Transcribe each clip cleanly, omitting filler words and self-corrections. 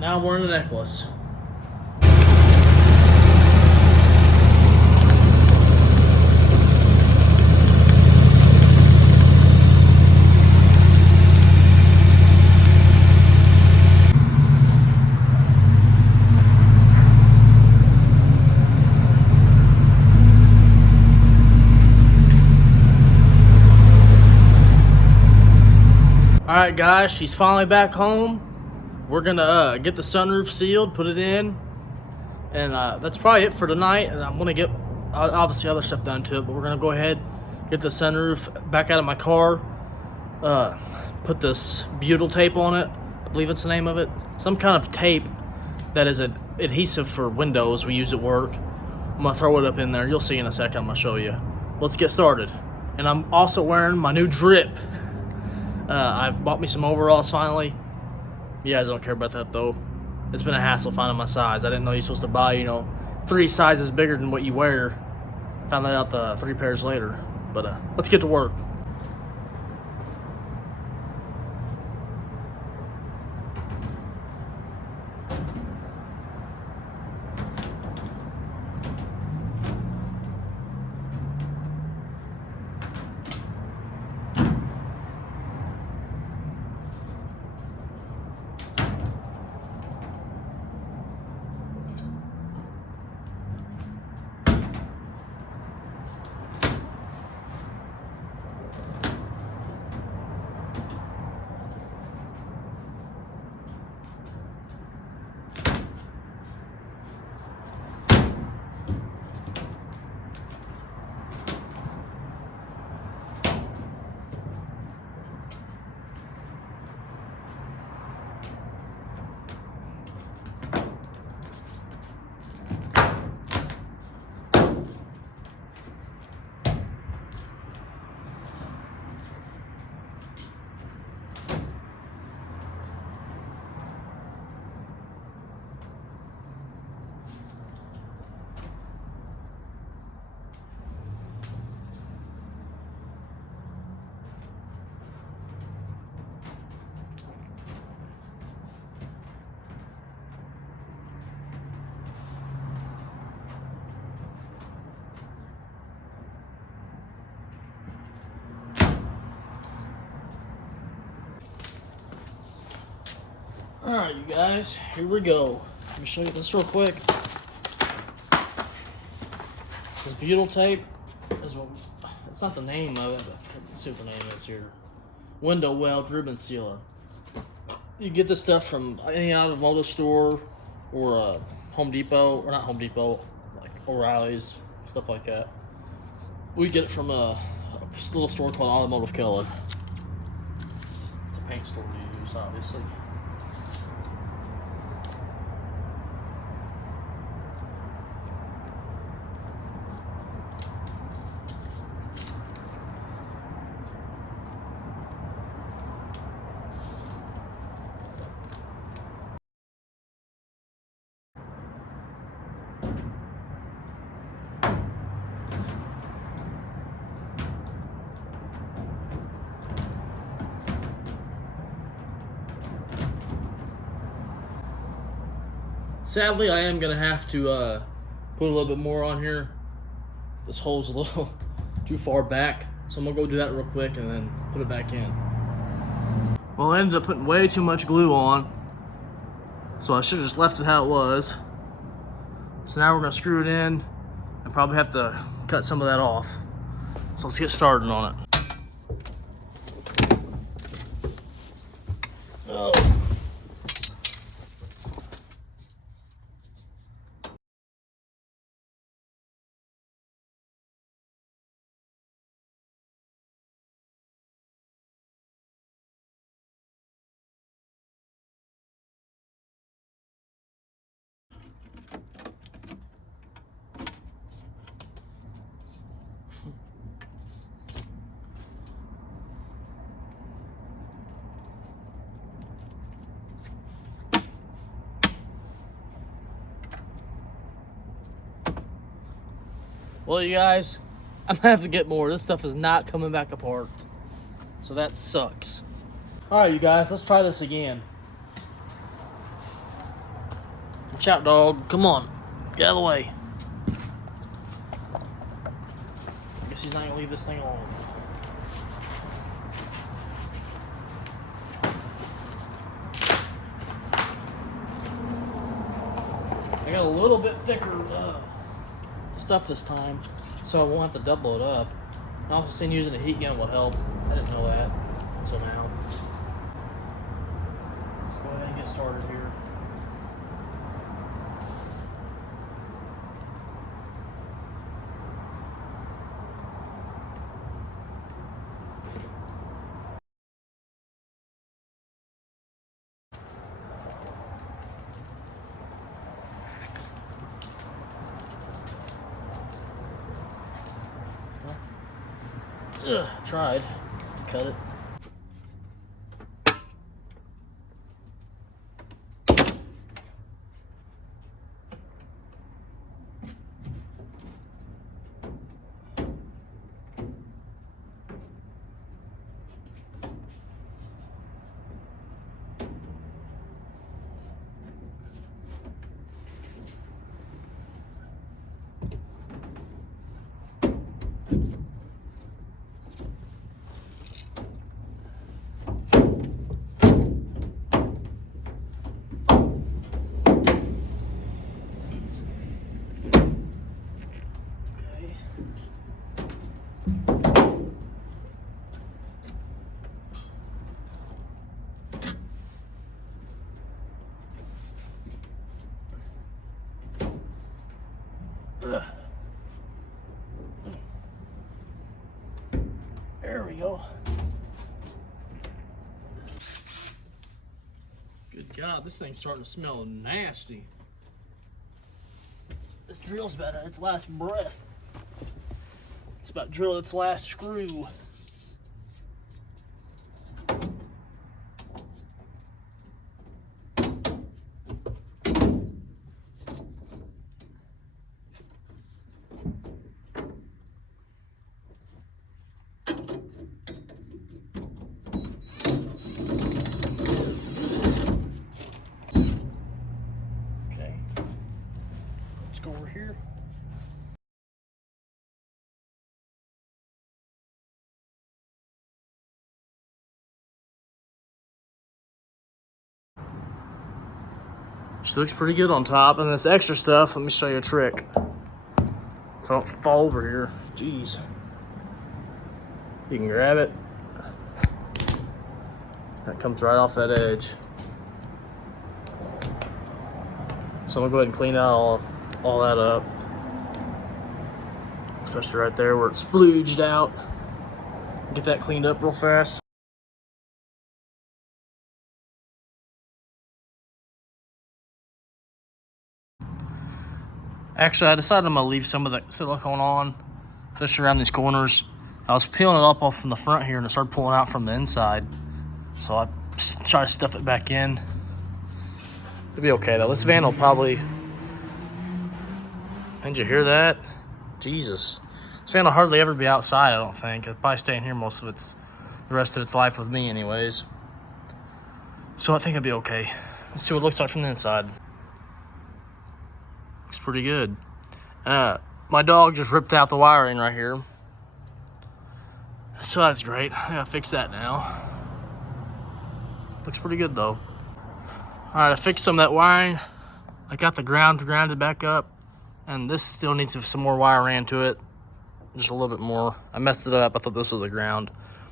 Now I'm wearing a necklace. Alright guys, she's finally back home. We're gonna get the sunroof sealed, put it in, and that's probably it for tonight. And I'm gonna get obviously other stuff done to it, but we're gonna go ahead, get the sunroof back out of my car, put this butyl tape on it. I believe it's the name of it. Some kind of tape that is an adhesive for windows we use at work. I'm gonna throw it up in there. You'll see in a second. I'm gonna show you. Let's get started. And I'm also wearing my new drip. I bought me some overalls finally. You guys don't care about that though. It's been a hassle finding my size. I didn't know you're supposed to buy, 3 sizes bigger than what you wear. Found that out the 3 pairs later. But let's get to work. Alright, you guys, here we go. Let me show you this real quick. This butyl tape is what, it's not the name of it, but let's see what the name is here. Window weld ribbon sealer. You get this stuff from any automotive store or Home Depot, or not Home Depot, like O'Reilly's, stuff like that. We get it from a little store called Automotive Killer. It's a paint store to use, obviously. Sadly, I am gonna have to put a little bit more on here. This hole's a little too far back, so I'm gonna go do that real quick and then put it back in. Well, I ended up putting way too much glue on, so I should have just left it how it was. So now we're gonna screw it in and probably have to cut some of that off. So let's get started on it. Oh. Well, you guys, I'm gonna have to get more. This stuff is not coming back apart, so that sucks. All right, you guys, let's try this again. Watch out, dog. Come on. Get out of the way. I guess he's not gonna leave this thing alone. I got a little bit thicker stuff this time, so I won't have to double it up. I also seen using a heat gun will help. I didn't know that until now. Go ahead and get started here. Tried. Cut it. There we go. Good God, this thing's starting to smell nasty. This drill's about at its last breath. It's about to drill its last screw. Go over here. She looks pretty good on top, and this extra stuff, let me show you a trick. So I don't fall over here. Jeez. You can grab it. That comes right off that edge. So I'm gonna go ahead and clean out all that up. Especially right there where it's splooged out. Get that cleaned up real fast. Actually, I decided I'm gonna leave some of the silicone on, especially around these corners. I was peeling it up off from the front here and it started pulling out from the inside. So I try to stuff it back in. It'll be okay though. This van will probably, didn't you hear that? Jesus. This van will hardly ever be outside, I don't think. It'll probably stay in here the rest of its life with me anyways. So I think it'll be okay. Let's see what it looks like from the inside. Looks pretty good. My dog just ripped out the wiring right here. So that's great. I gotta fix that now. Looks pretty good though. Alright, I fixed some of that wiring. I got the grounded back up. And this still needs some more wire ran to it. Just a little bit more. I messed it up. I thought this was the ground.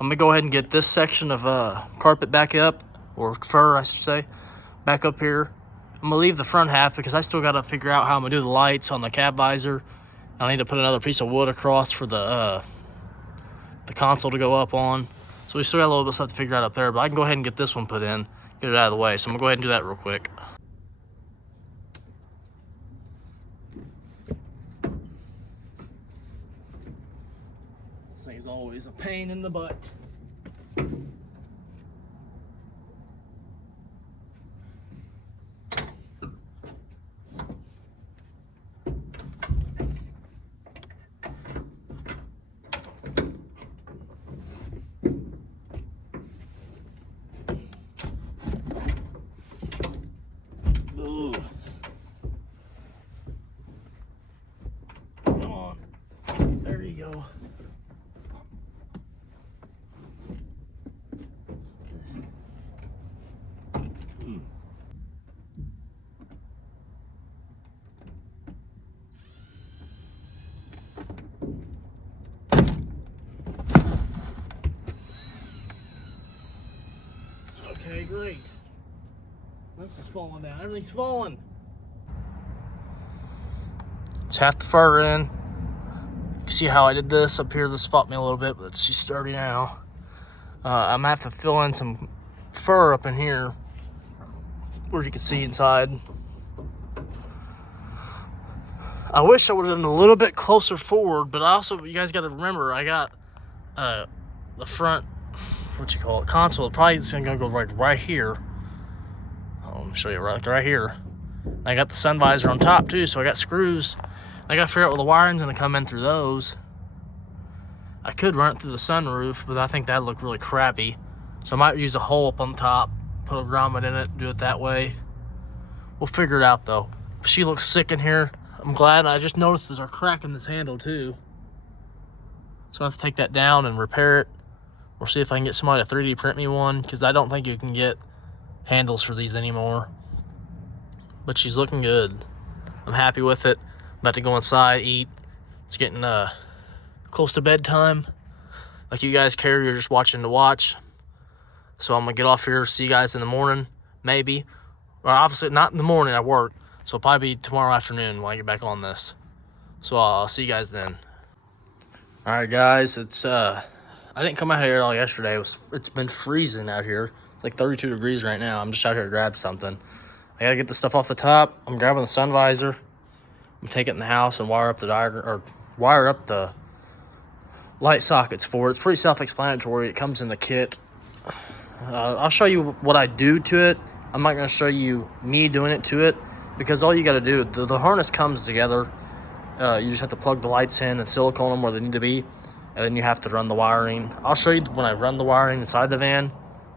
I'm gonna go ahead and get this section of carpet back up, or fur I should say, back up here. I'm gonna leave the front half because I still gotta figure out how I'm gonna do the lights on the cab visor. I need to put another piece of wood across for the console to go up on. So we still got a little bit of stuff to figure out up there, but I can go ahead and get this one put in, get it out of the way. So I'm gonna go ahead and do that real quick. This thing's always a pain in the butt. falling down. Everything's falling. It's half the fur in. You see how I did this up here? This fought me a little bit, but she's sturdy now. I'm gonna have to fill in some fur up in here where you can see inside. I wish I would have done a little bit closer forward, but also, you guys got to remember, I got the front, console. Probably it's gonna go right here. Let me show you right here. I got the sun visor on top too, so I got screws. I gotta figure out where the wiring's gonna come in through those. I could run it through the sunroof, but I think that'd look really crappy. So I might use a hole up on top, put a grommet in it, do it that way. We'll figure it out though. But she looks sick in here. I'm glad. I just noticed there's a crack in this handle too. So I have to take that down and repair it. Or see if I can get somebody to 3D print me one, because I don't think you can get handles for these anymore. But she's looking good. I'm happy with it. I'm about to go inside, eat. It's getting close to bedtime. Like you guys care, you're just watching to watch. So I'm gonna get off here, see you guys in the morning, maybe. Or obviously not in the morning, I work. So it'll probably be tomorrow afternoon when I get back on this. So I'll see you guys then. All right, guys, it's I didn't come out here all yesterday. It's been freezing out here. It's like 32 degrees right now. I'm just out here to grab something. I gotta get the stuff off the top. I'm grabbing the sun visor. I'm gonna take it in the house and wire up the light sockets for it. It's pretty self-explanatory. It comes in the kit. I'll show you what I do to it. I'm not gonna show you me doing it to it, because all you gotta do, the harness comes together. You just have to plug the lights in and silicone them where they need to be, and then you have to run the wiring. I'll show you when I run the wiring inside the van,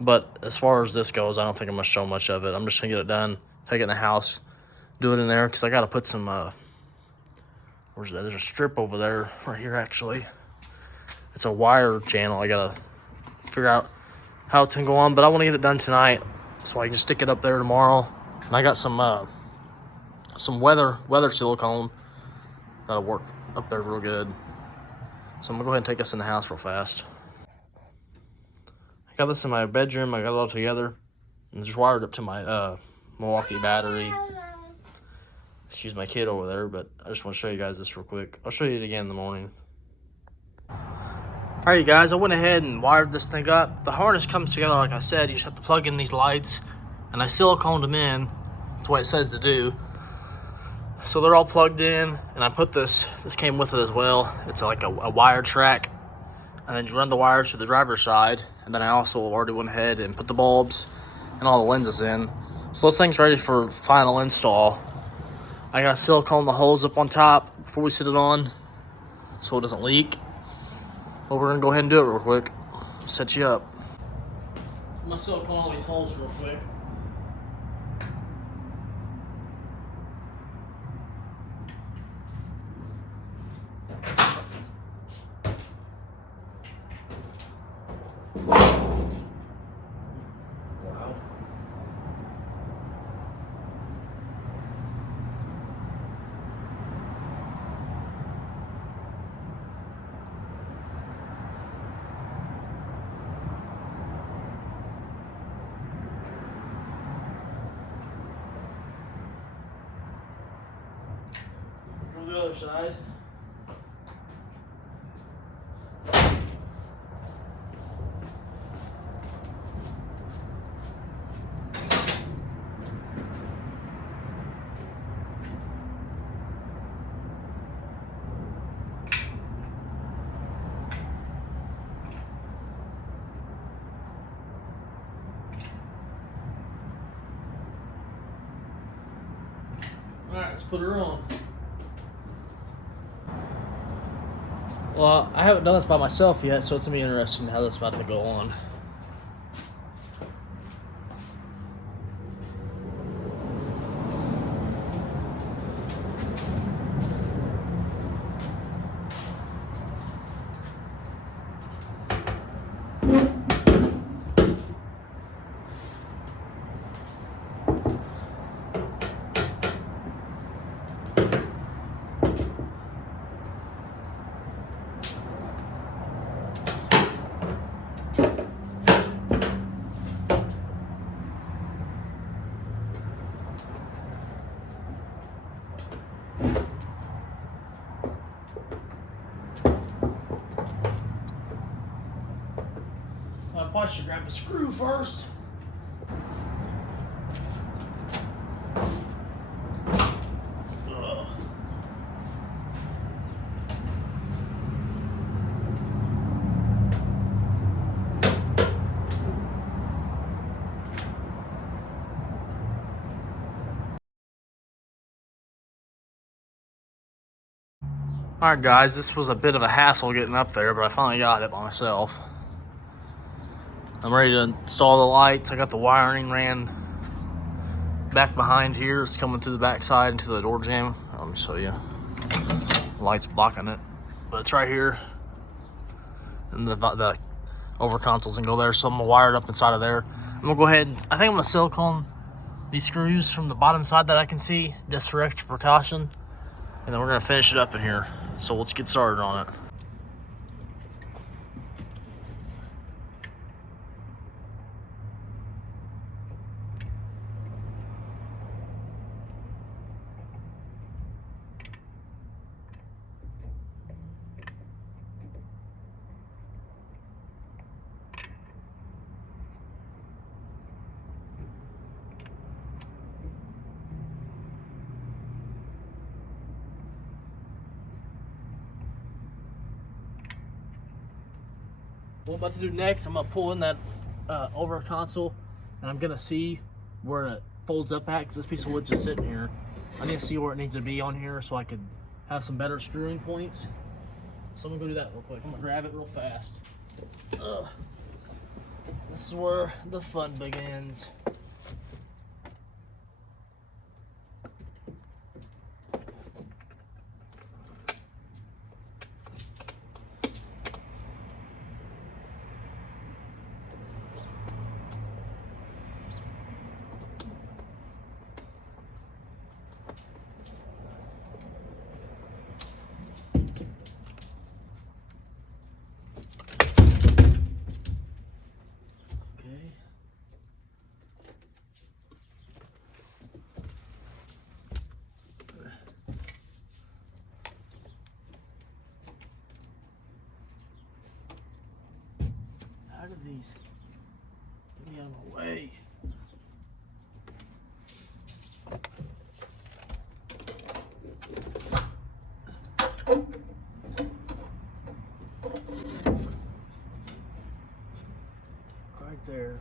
but as far as this goes, I don't think I'm gonna show much of it. I'm just gonna get it done, take it in the house, do it in there, because I gotta put some, where's that? There's a strip over there, right here actually. It's a wire channel. I gotta figure out how it's gonna go on, but I wanna get it done tonight so I can just stick it up there tomorrow. And I got some weather silicone that'll work up there real good. So I'm gonna go ahead and take this in the house real fast. I got this in my bedroom. I got it all together and just wired up to my Milwaukee battery. Excuse my kid over there, but I just want to show you guys this real quick. I'll show you it again in the morning. All right, you guys, I went ahead and wired this thing up. The harness comes together like I said. You just have to plug in these lights, and I siliconed them in. That's what it says to do. So they're all plugged in, and I put this came with it as well. It's like a wire track, and then you run the wires to the driver's side, and then I also already went ahead and put the bulbs and all the lenses in. So this thing's ready for final install. I gotta silicone the holes up on top before we set it on so it doesn't leak. But we're gonna go ahead and do it real quick. Set you up. I'm gonna silicone all these holes real quick. On the other side. Alright, let's put her on. Well, I haven't done this by myself yet, so it's going to be interesting how this is about to go on. should grab the screw first. Alright guys, this was a bit of a hassle getting up there, but I finally got it by myself. I'm ready to install the lights. I got the wiring ran back behind here. It's coming through the back side into the door jamb. Let me show you. The light's blocking it, but it's right here. And the over consoles can go there, so I'm gonna wire it up inside of there. I'm gonna go ahead and, I think I'm gonna silicone these screws from the bottom side that I can see, just for extra precaution. And then we're gonna finish it up in here. So let's get started on it. What I'm about to do next, I'm gonna pull in that over console, and I'm gonna see where it folds up at, because this piece of wood just sitting here. I need to see where it needs to be on here so I could have some better screwing points. So I'm gonna go do that real quick. I'm gonna grab it real fast. This is where the fun begins. How did these get me out of the way? Right there.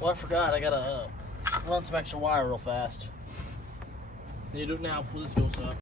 Well, I forgot. I gotta run some extra wire real fast. You do it now before this goes up.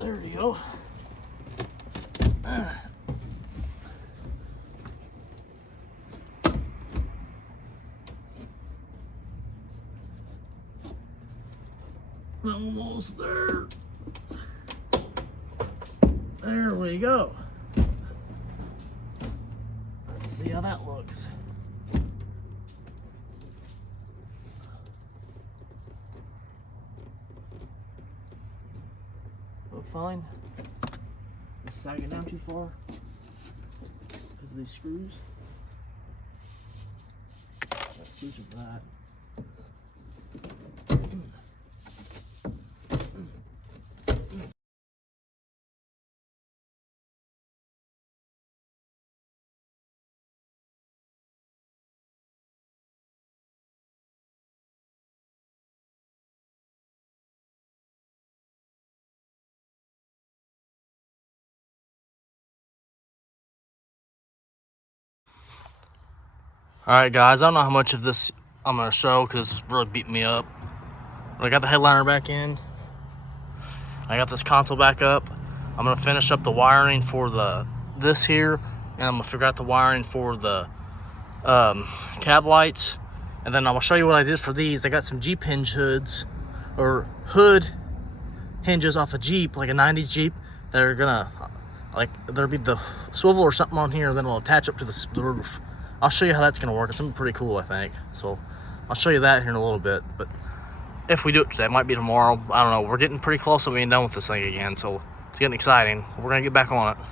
There we go. Almost there. There we go. Let's see how that looks. Look fine. It's sagging down too far because of these screws. Got screws for that. Alright guys, I don't know how much of this I'm going to show because it's really beating me up. But I got the headliner back in. I got this console back up. I'm going to finish up the wiring for this here. And I'm going to figure out the wiring for the cab lights. And then I will show you what I did for these. I got some Jeep hinge hoods, or hood hinges off a Jeep, like a 90s Jeep, that are going to, like, there'll be the swivel or something on here, then it'll attach up to the roof. I'll show you how that's going to work. It's something pretty cool, I think. So I'll show you that here in a little bit. But if we do it today, it might be tomorrow. I don't know. We're getting pretty close to being done with this thing again. So it's getting exciting. We're going to get back on it.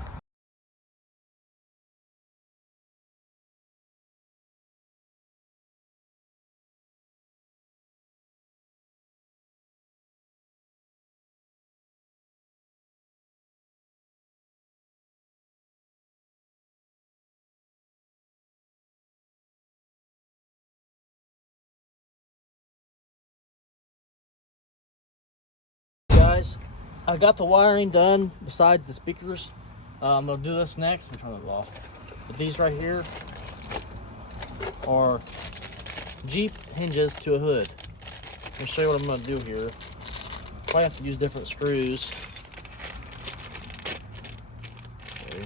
Guys, I got the wiring done besides the speakers. I'm going to do this next. Let me turn it off. But these right here are Jeep hinges to a hood. Let me show you what I'm going to do here. Probably have to use different screws. Okay.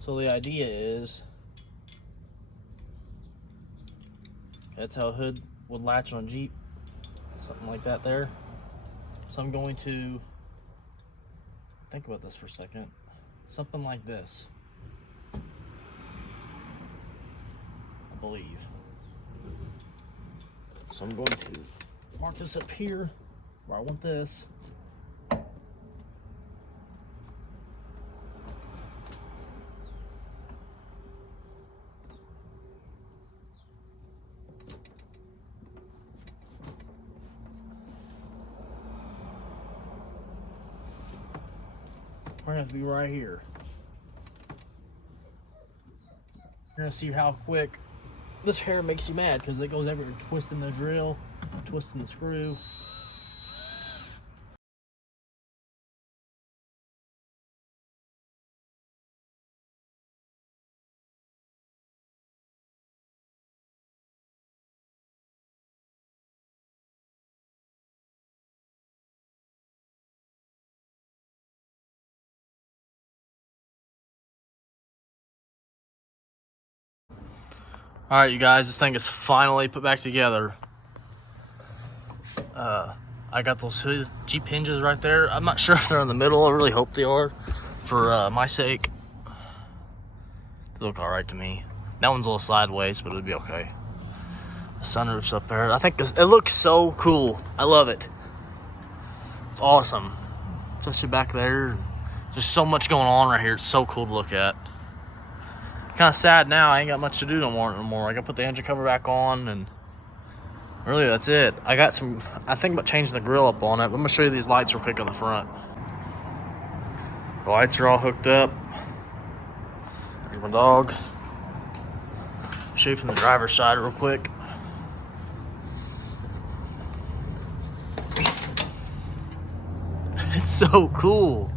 So the idea is, that's how a hood would latch on a Jeep. Something like that there. So I'm going to think about this for a second. Something like this, I believe. So I'm going to mark this up here where I want this. We're gonna have to be right here. You're gonna see how quick this hair makes you mad because it goes everywhere, twisting the drill, twisting the screw. All right, you guys, this thing is finally put back together. I got those Jeep hinges right there. I'm not sure if they're in the middle. I really hope they are, for my sake. They look all right to me. That one's a little sideways, but it'll be okay. The sunroof's up there. I think it looks so cool. I love it. It's awesome. Especially back there. There's so much going on right here. It's so cool to look at. Kind of sad now. I ain't got much to do no more. I gotta put the engine cover back on, and really that's it. I think about changing the grill up on it. I'm gonna show you these lights real quick on the front. The lights are all hooked up. There's my dog. Show you from the driver's side real quick. It's so cool.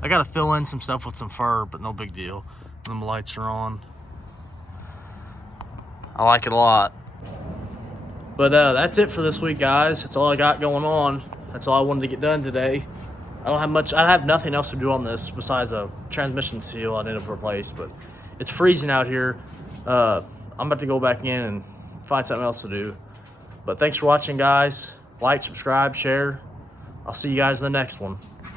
I gotta fill in some stuff with some fur, but no big deal. And the lights are on. I like it a lot. But that's it for this week, guys. That's all I got going on. That's all I wanted to get done today. I don't have much. I have nothing else to do on this besides a transmission seal I need to replace. But it's freezing out here. I'm about to go back in and find something else to do. But thanks for watching, guys. Like, subscribe, share. I'll see you guys in the next one.